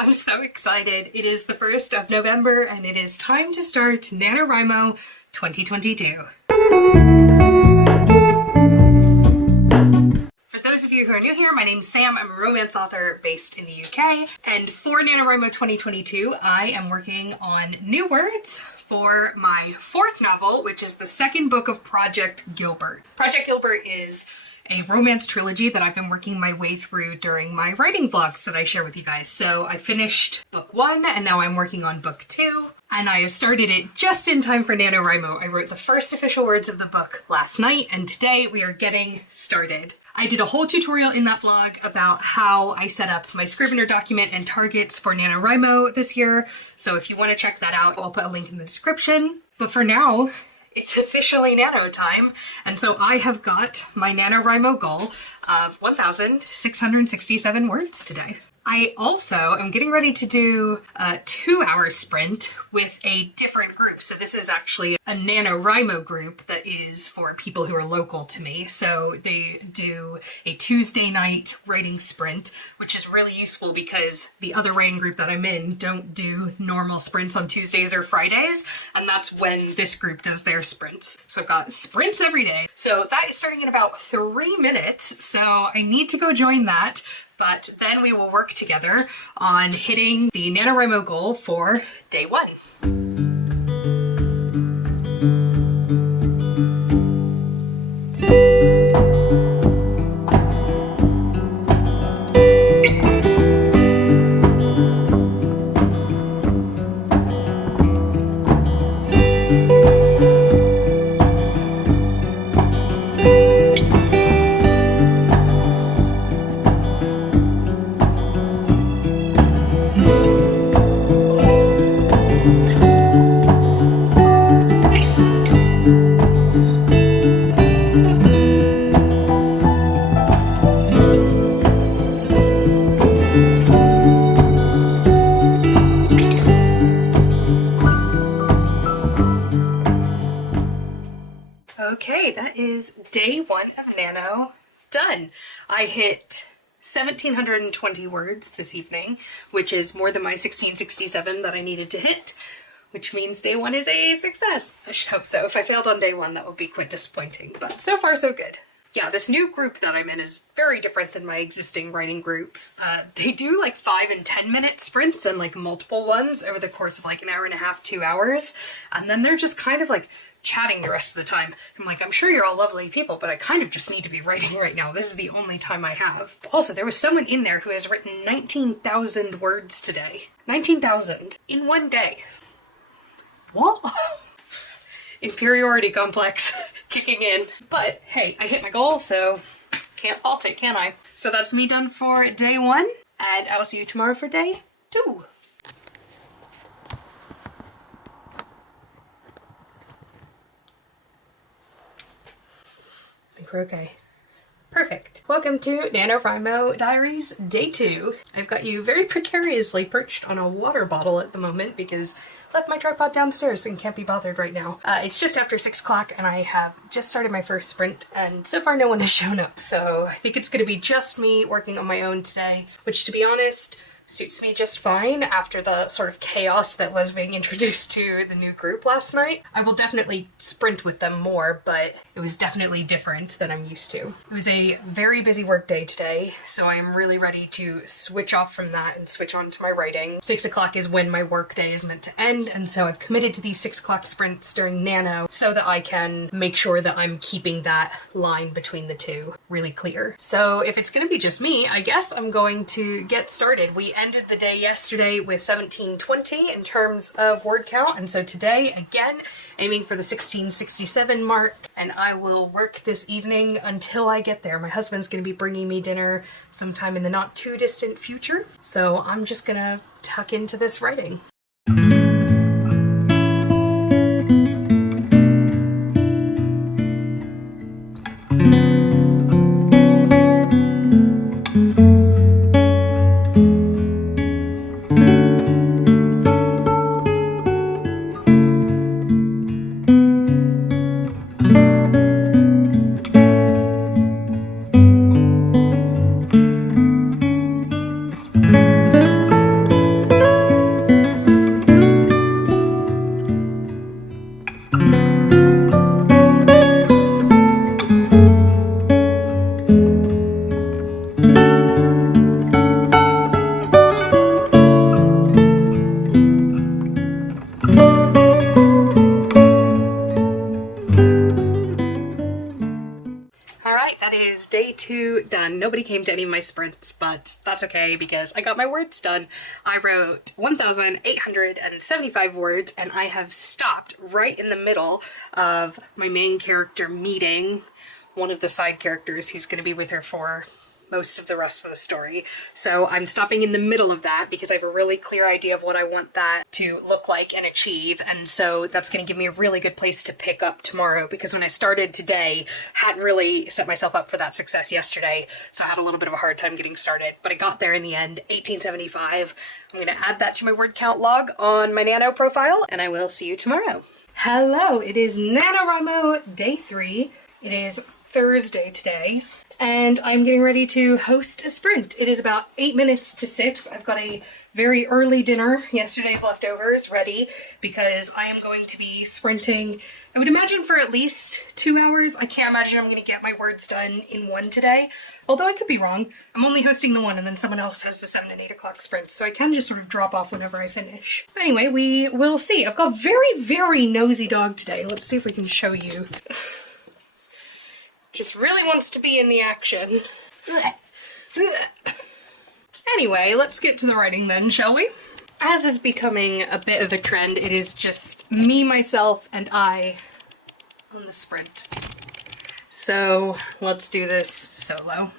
I'm so excited. It is the 1st of November and it is time to start NaNoWriMo 2022. For those of you who are new here, my name's Sam. I'm a romance author based in the UK. And for NaNoWriMo 2022, I am working on new words for my 4th novel, which is the 2nd book of Project Gilbert. Project Gilbert is a romance trilogy that I've been working my way through during my writing vlogs that I share with you guys. So I finished book 1 and now I'm working on book 2. And I have started it just in time for NaNoWriMo. I wrote the first official words of the book last night and today we are getting started. I did a whole tutorial in that vlog about how I set up my Scrivener document and targets for NaNoWriMo this year. So if you want to check that out, I'll put a link in the description. But for now, it's officially nano time, and so I have got my NaNoWriMo goal of 1,667 words today. I also am getting ready to do a 2-hour sprint with a different group. So this is actually a NaNoWriMo group that is for people who are local to me. So they do a Tuesday night writing sprint, which is really useful because the other writing group that I'm in don't do normal sprints on Tuesdays or Fridays. And that's when this group does their sprints. So I've got sprints every day. So that is starting in about 3 minutes. So I need to go join that. But then we will work together on hitting the NaNoWriMo goal for day 1. Okay, that is day 1 of Nano done. I hit 1,720 words this evening, which is more than my 1,667 that I needed to hit, which means day 1 is a success. I should hope so. If I failed on day 1, that would be quite disappointing, but so far so good. Yeah, this new group that I'm in is very different than my existing writing groups. They do like 5 and 10 minute sprints and like multiple ones over the course of like an hour and a half, 2 hours, and then they're just kind of like chatting the rest of the time. I'm like, I'm sure you're all lovely people, but I kind of just need to be writing right now. This is the only time I have. Also, there was someone in there who has written 19,000 words today. 19,000 in one day. What? Inferiority complex kicking in. But hey, I hit my goal, so can't fault it, can I? So that's me done for day 1, and I will see you tomorrow for day 2. I think we're okay. Perfect. Welcome to NaNoWriMo Diaries Day 2. I've got you very precariously perched on a water bottle at the moment because I left my tripod downstairs and can't be bothered right now. It's just after 6 o'clock and I have just started my first sprint and so far no one has shown up, so I think it's going to be just me working on my own today, which to be honest suits me just fine after the sort of chaos that was being introduced to the new group last night. I will definitely sprint with them more, but it was definitely different than I'm used to. It was a very busy work day today, so I am really ready to switch off from that and switch on to my writing. 6 o'clock is when my work day is meant to end, and so I've committed to these 6 o'clock sprints during Nano so that I can make sure that I'm keeping that line between the two really clear. So if it's gonna be just me, I guess I'm going to get started. We ended the day yesterday with 1720 in terms of word count, and so today again aiming for the 1667 mark, and I will work this evening until I get there. My husband's gonna be bringing me dinner sometime in the not too distant future, so I'm just gonna tuck into this writing. nobody came to any of my sprints, but that's okay because I got my words done. I wrote 1,875 words, and I have stopped right in the middle of my main character meeting one of the side characters who's going to be with her for most of the rest of the story. So I'm stopping in the middle of that because I have a really clear idea of what I want that to look like and achieve, and so that's going to give me a really good place to pick up tomorrow, because when I started today, hadn't really set myself up for that success yesterday, so I had a little bit of a hard time getting started, but I got there in the end. 1875. I'm going to add that to my word count log on my Nano profile, and I will see you tomorrow. Hello, it is NaNoWriMo day 3. It is Thursday today, and I'm getting ready to host a sprint. It is about 8 minutes to 6. I've got a very early dinner, yesterday's leftovers, ready because I am going to be sprinting, I would imagine, for at least 2 hours. I can't imagine I'm going to get my words done in one today, although I could be wrong. I'm only hosting the one, and then someone else has the 7 and 8 o'clock sprints, so I can just sort of drop off whenever I finish. Anyway, we will see. I've got a very, very nosy dog today. Let's see if we can show you. Just really wants to be in the action. Anyway, let's get to the writing then, shall we? As is becoming a bit of a trend, it is just me, myself, and I on the sprint. So let's do this solo.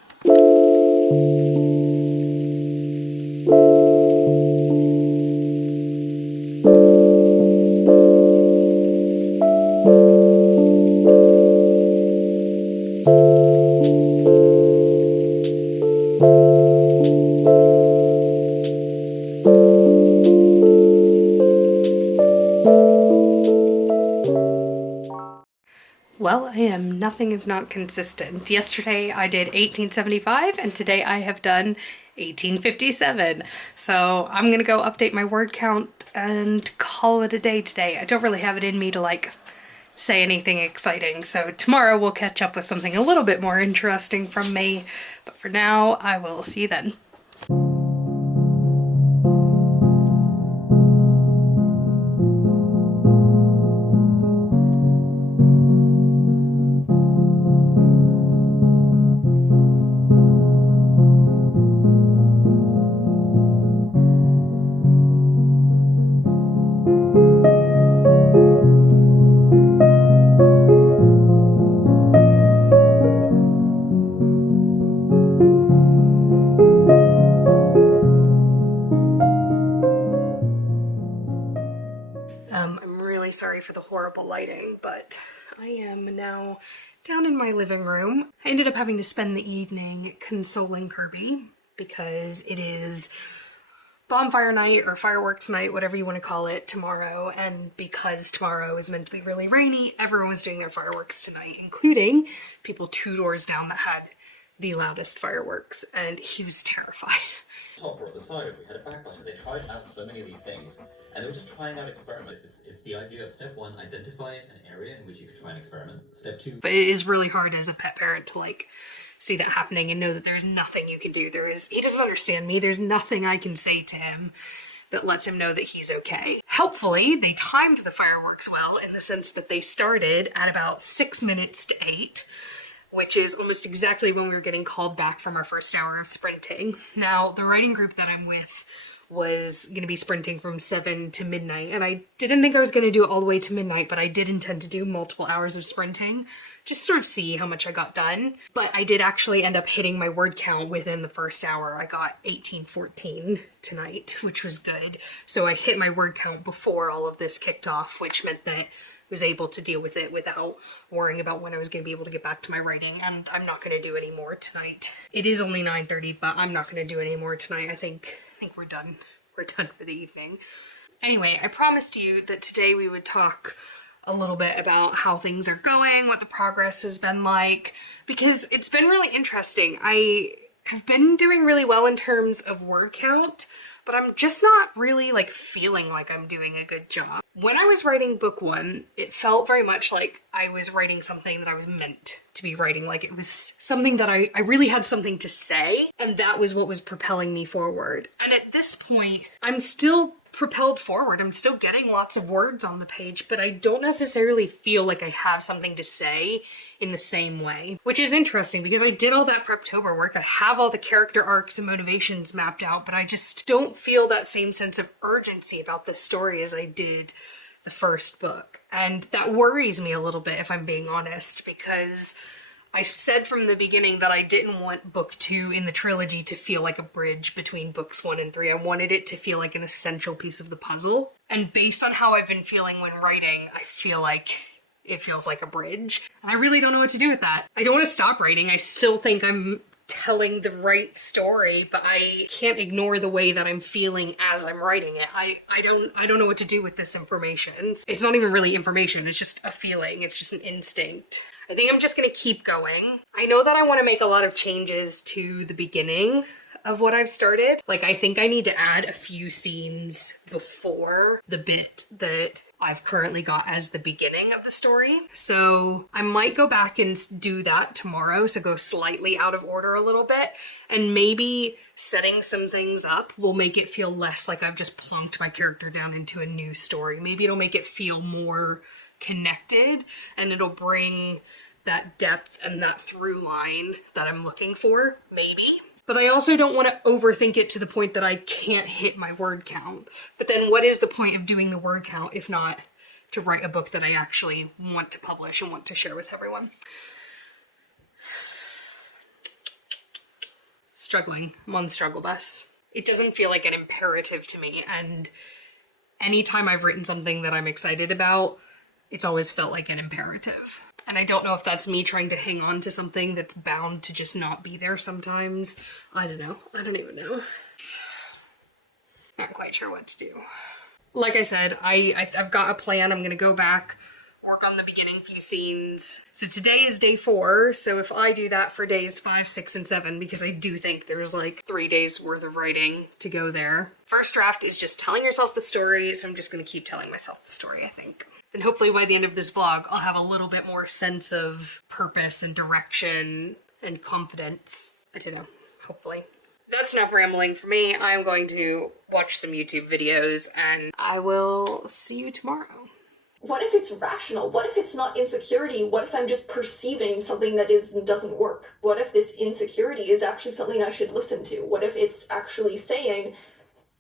Well, I am nothing if not consistent. Yesterday I did 1875 and today I have done 1857. So I'm gonna go update my word count and call it a day today. I don't really have it in me to like say anything exciting, so tomorrow we'll catch up with something a little bit more interesting from me. But for now, I will see you then. I'm really sorry for the horrible lighting, but I am now down in my living room. I ended up having to spend the evening consoling Kirby because it is bonfire night or fireworks night, whatever you want to call it, tomorrow, and because tomorrow is meant to be really rainy, everyone was doing their fireworks tonight, including people 2 doors down that had the loudest fireworks, and he was terrified. Top or at the side, we had a backbiter. They tried out so many of these things, and they were just trying out experiments. It's the idea of step 1, identify an area in which you could try an experiment. Step 2. But it is really hard as a pet parent to like see that happening and know that there's nothing you can do. He doesn't understand me. There's nothing I can say to him that lets him know that he's okay. Helpfully, they timed the fireworks well in the sense that they started at about 6 minutes to 8. Which is almost exactly when we were getting called back from our first hour of sprinting. Now, the writing group that I'm with was going to be sprinting from 7 to midnight, and I didn't think I was going to do it all the way to midnight, but I did intend to do multiple hours of sprinting, just to sort of see how much I got done. But I did actually end up hitting my word count within the first hour. I got 1814 tonight, which was good. So I hit my word count before all of this kicked off, which meant that was able to deal with it without worrying about when I was going to be able to get back to my writing, and I'm not going to do any more tonight. It is only 9:30, but I'm not going to do any more tonight. I think we're done. We're done for the evening. Anyway, I promised you that today we would talk a little bit about how things are going, what the progress has been like, because it's been really interesting. I have been doing really well in terms of word count, but I'm just not really like feeling like I'm doing a good job. When I was writing book 1, it felt very much like I was writing something that I was meant to be writing. Like it was something that I really had something to say, and that was what was propelling me forward. And at this point, I'm still propelled forward. I'm still getting lots of words on the page, but I don't necessarily feel like I have something to say in the same way, which is interesting because I did all that Preptober work. I have all the character arcs and motivations mapped out, but I just don't feel that same sense of urgency about this story as I did the first book. And that worries me a little bit, if I'm being honest, because I said from the beginning that I didn't want book 2 in the trilogy to feel like a bridge between books 1 and 3. I wanted it to feel like an essential piece of the puzzle. And based on how I've been feeling when writing, I feel like it feels like a bridge. And I really don't know what to do with that. I don't want to stop writing. I still think I'm telling the right story, but I can't ignore the way that I'm feeling as I'm writing it. I don't know what to do with this information. It's not even really information, it's just a feeling, it's just an instinct. I think I'm just gonna keep going. I know that I want to make a lot of changes to the beginning of what I've started. Like, I think I need to add a few scenes before the bit that I've currently got as the beginning of the story. So I might go back and do that tomorrow, so go slightly out of order a little bit, and maybe setting some things up will make it feel less like I've just plunked my character down into a new story. Maybe it'll make it feel more connected, and it'll bring that depth and that through line that I'm looking for, maybe. But I also don't want to overthink it to the point that I can't hit my word count. But then what is the point of doing the word count if not to write a book that I actually want to publish and want to share with everyone? Struggling. I'm on the struggle bus. It doesn't feel like an imperative to me, and anytime I've written something that I'm excited about, it's always felt like an imperative. And I don't know if that's me trying to hang on to something that's bound to just not be there sometimes. I don't know. I don't even know. Not quite sure what to do. Like I said, I've got a plan. I'm gonna go back, work on the beginning few scenes. So today is day 4, so if I do that for days 5, 6, and 7, because I do think there's like 3 days worth of writing to go there. First draft is just telling yourself the story, so I'm just gonna keep telling myself the story, I think. And hopefully by the end of this vlog, I'll have a little bit more sense of purpose and direction and confidence. I don't know, hopefully. That's enough rambling for me. I'm going to watch some YouTube videos, and I will see you tomorrow. What if it's rational? What if it's not insecurity? What if I'm just perceiving something that doesn't work? What if this insecurity is actually something I should listen to? What if it's actually saying,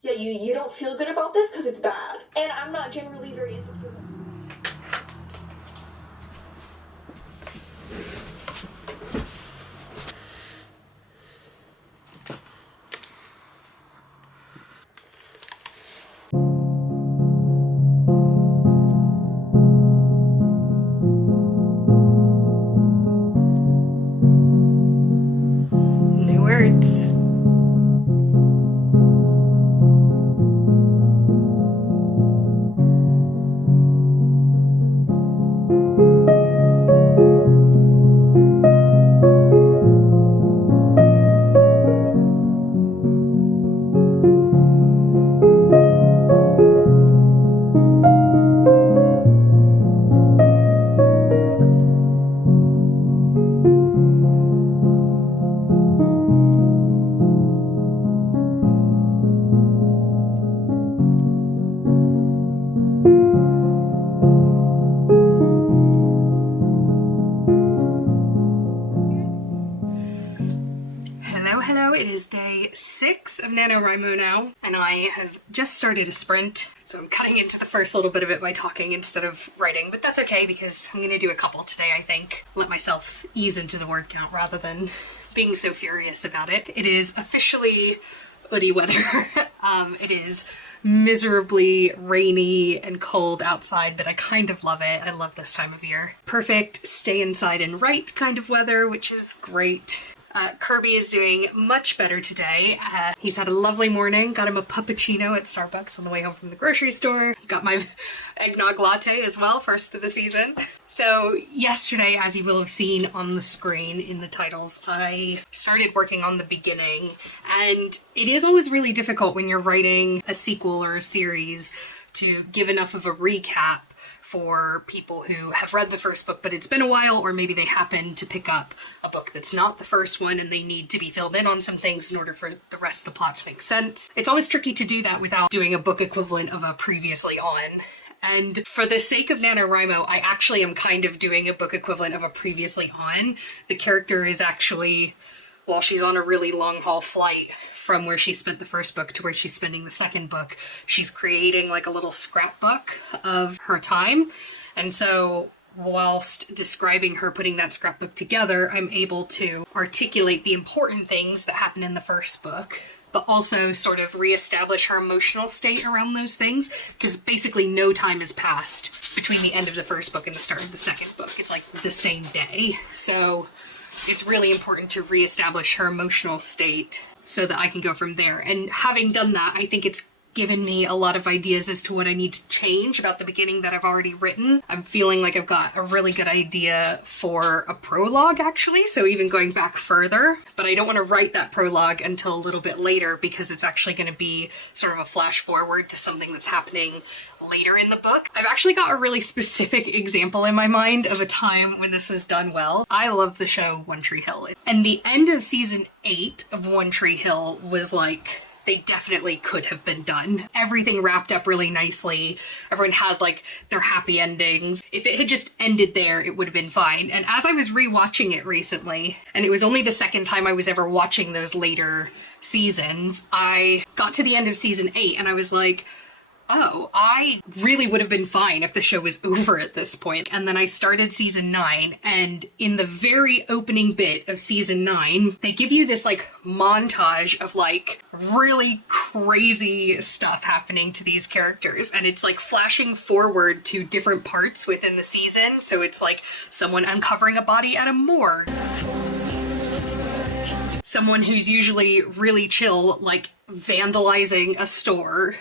yeah, you don't feel good about this because it's bad? And I'm not generally very insecure. It is day 6 of NaNoWriMo now, and I have just started a sprint, so I'm cutting into the first little bit of it by talking instead of writing, but that's okay because I'm gonna do a couple today, I think. Let myself ease into the word count rather than being so furious about it. It is officially hoodie weather. It is miserably rainy and cold outside, but I kind of love it. I love this time of year. Perfect stay inside and write kind of weather, which is great. Kirby is doing much better today. He's had a lovely morning. Got him a puppuccino at Starbucks on the way home from the grocery store. Got my eggnog latte as well, first of the season. So yesterday, as you will have seen on the screen in the titles, I started working on the beginning, and it is always really difficult when you're writing a sequel or a series to give enough of a recap for people who have read the first book, but it's been a while, or maybe they happen to pick up a book that's not the first one and they need to be filled in on some things in order for the rest of the plot to make sense. It's always tricky to do that without doing a book equivalent of a previously on. And for the sake of NaNoWriMo, I actually am kind of doing a book equivalent of a previously on. The character is actually, while she's on a really long haul flight from where she spent the first book to where she's spending the second book, she's creating like a little scrapbook of her time. And so whilst describing her putting that scrapbook together, I'm able to articulate the important things that happen in the first book, but also sort of reestablish her emotional state around those things, because basically no time has passed between the end of the first book and the start of the second book. It's like the same day. So it's really important to reestablish her emotional state so that I can go from there. And having done that, I think it's given me a lot of ideas as to what I need to change about the beginning that I've already written. I'm feeling like I've got a really good idea for a prologue, actually, so even going back further. But I don't want to write that prologue until a little bit later, because it's actually going to be sort of a flash forward to something that's happening later in the book. I've actually got a really specific example in my mind of a time when this was done well. I love the show One Tree Hill, and the end of season 8 of One Tree Hill was like, they definitely could have been done. Everything wrapped up really nicely. Everyone had like their happy endings. If it had just ended there, it would have been fine. And as I was rewatching it recently, and it was only the second time I was ever watching those later seasons, I got to the end of season 8 and I was like, oh, I really would have been fine if the show was over at this point. And then I started season 9, and in the very opening bit of season 9, they give you this like montage of like really crazy stuff happening to these characters. And it's like flashing forward to different parts within the season. So it's like someone uncovering a body at a morgue. Someone who's usually really chill, like vandalizing a store.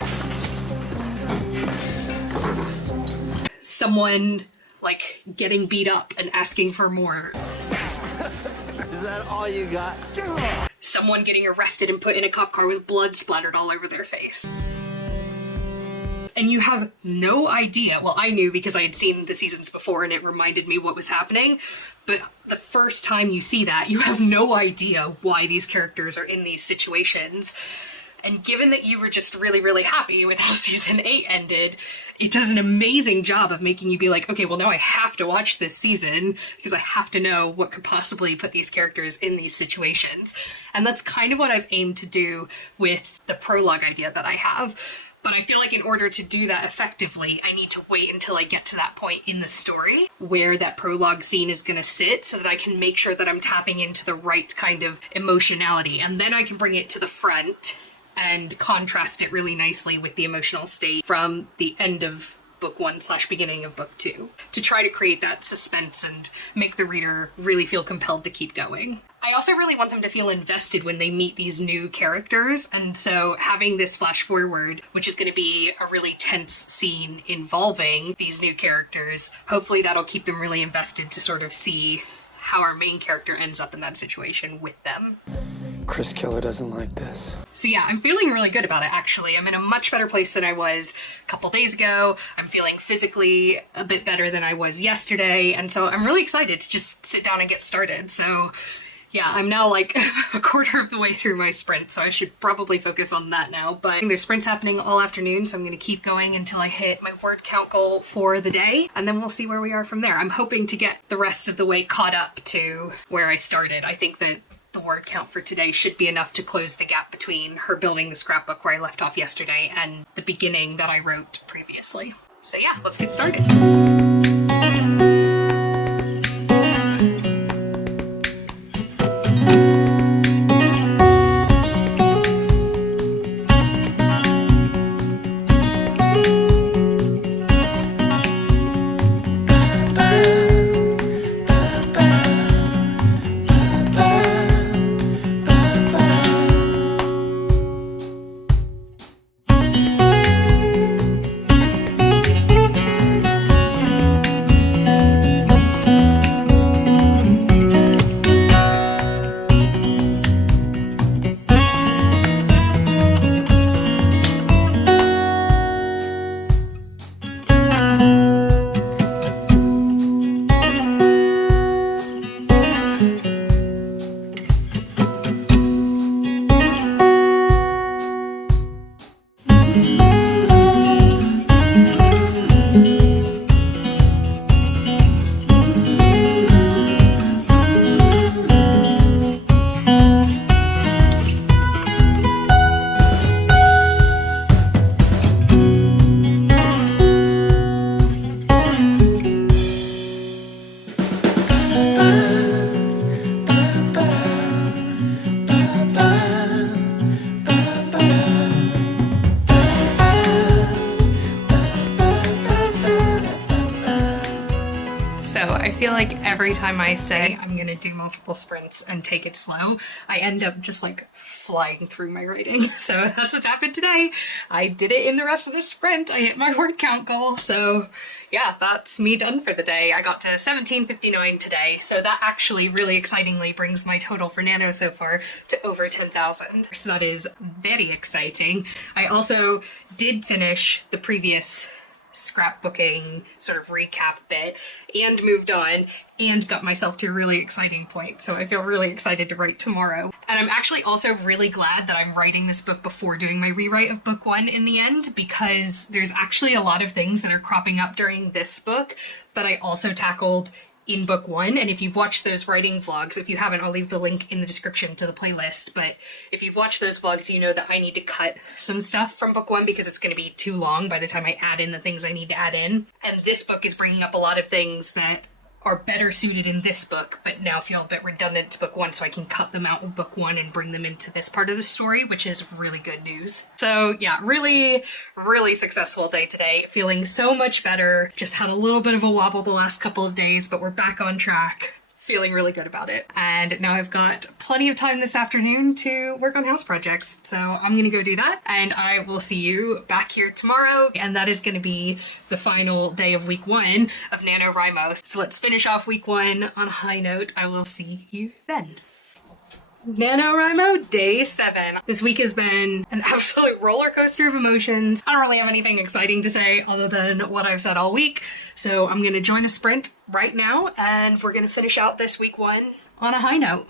Someone like getting beat up and asking for more. Is that all you got? Someone getting arrested and put in a cop car with blood splattered all over their face. And you have no idea. Well, I knew because I had seen the seasons before and it reminded me what was happening. But the first time you see that, you have no idea why these characters are in these situations. And given that you were just really, really happy with how season 8 ended, it does an amazing job of making you be like, okay, well now I have to watch this season because I have to know what could possibly put these characters in these situations. And that's kind of what I've aimed to do with the prologue idea that I have. But I feel like in order to do that effectively, I need to wait until I get to that point in the story where that prologue scene is going to sit so that I can make sure that I'm tapping into the right kind of emotionality. And then I can bring it to the front and contrast it really nicely with the emotional state from the end of book 1 / beginning of book 2 to try to create that suspense and make the reader really feel compelled to keep going. I also really want them to feel invested when they meet these new characters, and so having this flash forward, which is going to be a really tense scene involving these new characters, hopefully that'll keep them really invested to sort of see how our main character ends up in that situation with them. Chris Killer doesn't like this. So yeah, I'm feeling really good about it, actually. I'm in a much better place than I was a couple days ago. I'm feeling physically a bit better than I was yesterday, and so I'm really excited to just sit down and get started. So yeah, I'm now like a quarter of the way through my sprint, so I should probably focus on that now. But there's sprints happening all afternoon, so I'm going to keep going until I hit my word count goal for the day, and then we'll see where we are from there. I'm hoping to get the rest of the way caught up to where I started. I think that the word count for today should be enough to close the gap between her building the scrapbook where I left off yesterday and the beginning that I wrote previously. So yeah, let's get started. feel like every time I say I'm gonna do multiple sprints and take it slow, I end up just like flying through my writing. So that's what's happened today. I did it in the rest of the sprint. I hit my word count goal. So yeah, that's me done for the day. I got to 1759 today. So that actually really excitingly brings my total for Nano so far to over 10,000. So that is very exciting. I also did finish the previous scrapbooking sort of recap bit and moved on and got myself to a really exciting point. So I feel really excited to write tomorrow. And I'm actually also really glad that I'm writing this book before doing my rewrite of book one in the end, because there's actually a lot of things that are cropping up during this book that I also tackled in book one. And if you've watched those writing vlogs, if you haven't, I'll leave the link in the description to the playlist. But if you've watched those vlogs, you know that I need to cut some stuff from book one because it's going to be too long by the time I add in the things I need to add in. And this book is bringing up a lot of things that are better suited in this book, but now feel a bit redundant to book one, so I can cut them out of book one and bring them into this part of the story, which is really good news. So yeah, really, really successful day today. Feeling so much better. Just had a little bit of a wobble the last couple of days, but we're back on track. Feeling really good about it. And now I've got plenty of time this afternoon to work on house projects. So I'm gonna go do that, and I will see you back here tomorrow. And that is gonna be the final day of week one of NaNoWriMo. So let's finish off week one on a high note. I will see you then. NaNoWriMo day 7. This week has been an absolute roller coaster of emotions. I don't really have anything exciting to say other than what I've said all week. So I'm gonna join a sprint right now and we're gonna finish out this week one on a high note.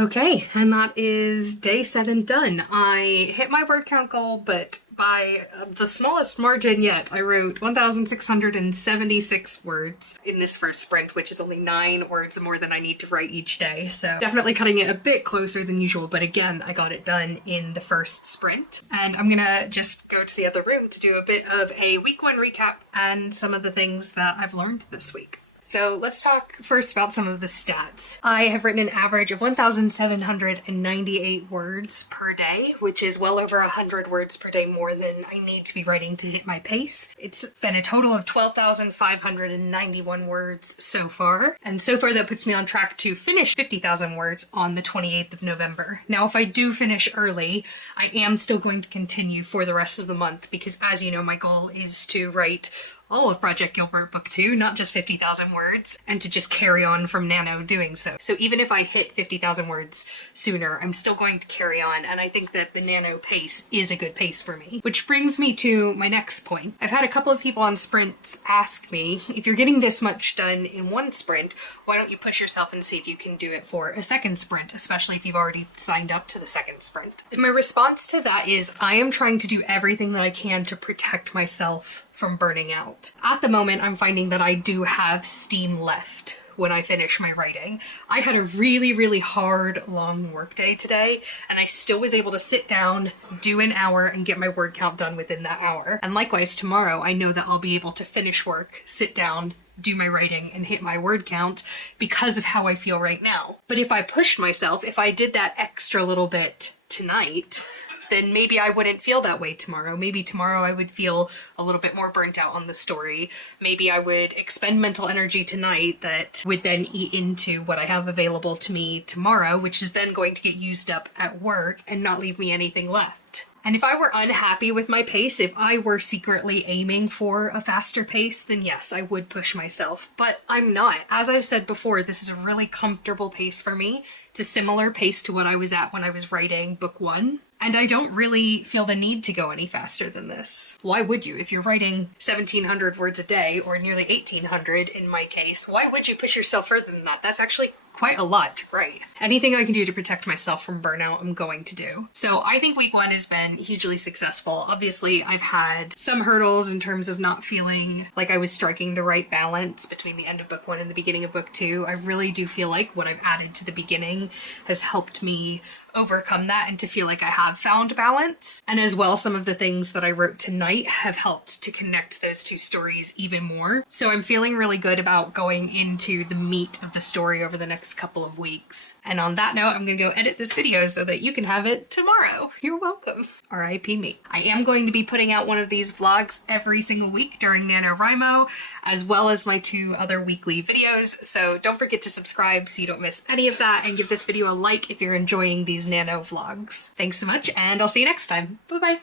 Okay, and that is day 7 done. I hit my word count goal, but by the smallest margin yet. I wrote 1,676 words in this first sprint, which is only 9 words more than I need to write each day. So definitely cutting it a bit closer than usual, but again, I got it done in the first sprint. And I'm gonna just go to the other room to do a bit of a week 1 recap and some of the things that I've learned this week. So let's talk first about some of the stats. I have written an average of 1,798 words per day, which is well over 100 words per day more than I need to be writing to hit my pace. It's been a total of 12,591 words so far. And so far that puts me on track to finish 50,000 words on the 28th of November. Now, if I do finish early, I am still going to continue for the rest of the month because, as you know, my goal is to write all of Project Gilbert Book 2, not just 50,000 words, and to just carry on from Nano doing so. So even if I hit 50,000 words sooner, I'm still going to carry on, and I think that the Nano pace is a good pace for me. Which brings me to my next point. I've had a couple of people on sprints ask me, if you're getting this much done in one sprint, why don't you push yourself and see if you can do it for a second sprint, especially if you've already signed up to the second sprint. And my response to that is, I am trying to do everything that I can to protect myself from burning out. At the moment, I'm finding that I do have steam left when I finish my writing. I had a really, really hard, long work day today, and I still was able to sit down, do an hour, and get my word count done within that hour. And likewise, tomorrow, I know that I'll be able to finish work, sit down, do my writing, and hit my word count because of how I feel right now. But if I pushed myself, if I did that extra little bit tonight, then maybe I wouldn't feel that way tomorrow. Maybe tomorrow I would feel a little bit more burnt out on the story. Maybe I would expend mental energy tonight that would then eat into what I have available to me tomorrow, which is then going to get used up at work and not leave me anything left. And if I were unhappy with my pace, if I were secretly aiming for a faster pace, then yes, I would push myself. But I'm not. As I've said before, this is a really comfortable pace for me. It's a similar pace to what I was at when I was writing book 1. And I don't really feel the need to go any faster than this. Why would you? If you're writing 1,700 words a day, or nearly 1,800 in my case, why would you push yourself further than that? That's actually quite a lot to write. Anything I can do to protect myself from burnout, I'm going to do. So I think week 1 has been hugely successful. Obviously, I've had some hurdles in terms of not feeling like I was striking the right balance between the end of book 1 and the beginning of book 2. I really do feel like what I've added to the beginning has helped me overcome that and to feel like I have found balance. And as well, some of the things that I wrote tonight have helped to connect those two stories even more. So I'm feeling really good about going into the meat of the story over the next couple of weeks. And on that note, I'm gonna go edit this video so that you can have it tomorrow. You're welcome. R.I.P. me. I am going to be putting out one of these vlogs every single week during NaNoWriMo, as well as my 2 other weekly videos. So don't forget to subscribe so you don't miss any of that, and give this video a like if you're enjoying these Nano vlogs. Thanks so much, and I'll see you next time. Bye-bye.